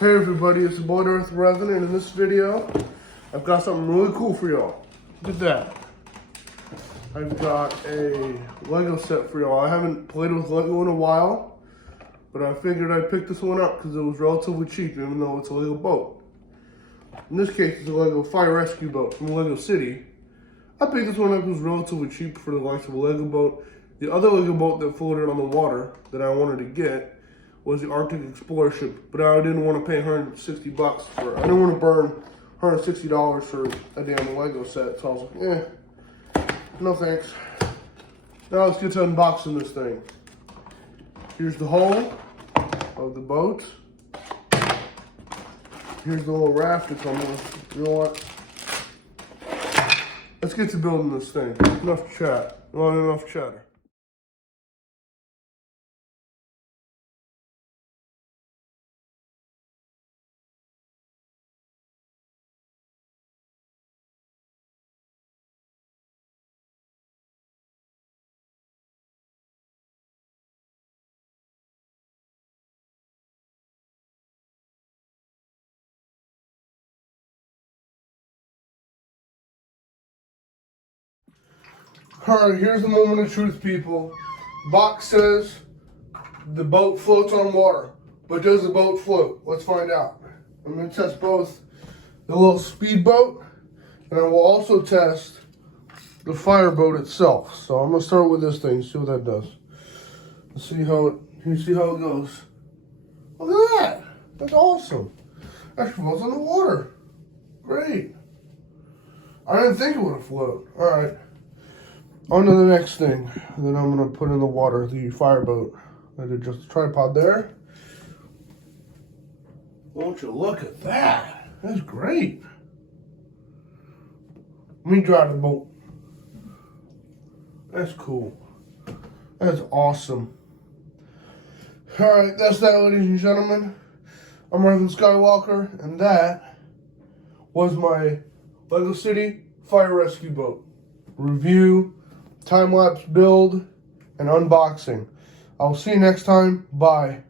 Hey everybody, it's the boy Earth Resin, and in this video, I've got something really cool for y'all. Look at that. I've got a Lego set for y'all. I haven't played with Lego in a while, but I figured I'd pick this one up because it was relatively cheap, even though it's a Lego boat. In this case, it's a Lego fire rescue boat from Lego City. I picked this one up because it was relatively cheap for the likes of a Lego boat. The other Lego boat that floated on the water that I wanted to get was the Arctic Explorer ship, but I didn't want to pay $160 for it. I didn't want to burn $160 for a damn Lego set, so I was like, no thanks. Now let's get to unboxing this thing. Here's the hull of the boat. Here's the little raft to come with. You know what? Let's get to building this thing. Enough chat. Not enough chatter. Alright, here's the moment of truth, people. Box says the boat floats on water, but does the boat float? Let's find out. I'm going to test both the little speedboat, and I will also test the fireboat itself. So I'm going to start with this thing, see what that does. Let's see how it, you see how it goes. Look at that. That's awesome. Actually floats on the water. Great. I didn't think it would float. Alright. On to the next thing. And then I'm going to put in the water, the fireboat. I did just a tripod there. Won't you look at that? That's great. Let me drive the boat. That's cool. That's awesome. Alright, that's that, ladies and gentlemen. I'm Reverend Skywalker, and that was my Lego City Fire Rescue Boat review, time-lapse build, and unboxing. I'll see you next time. Bye.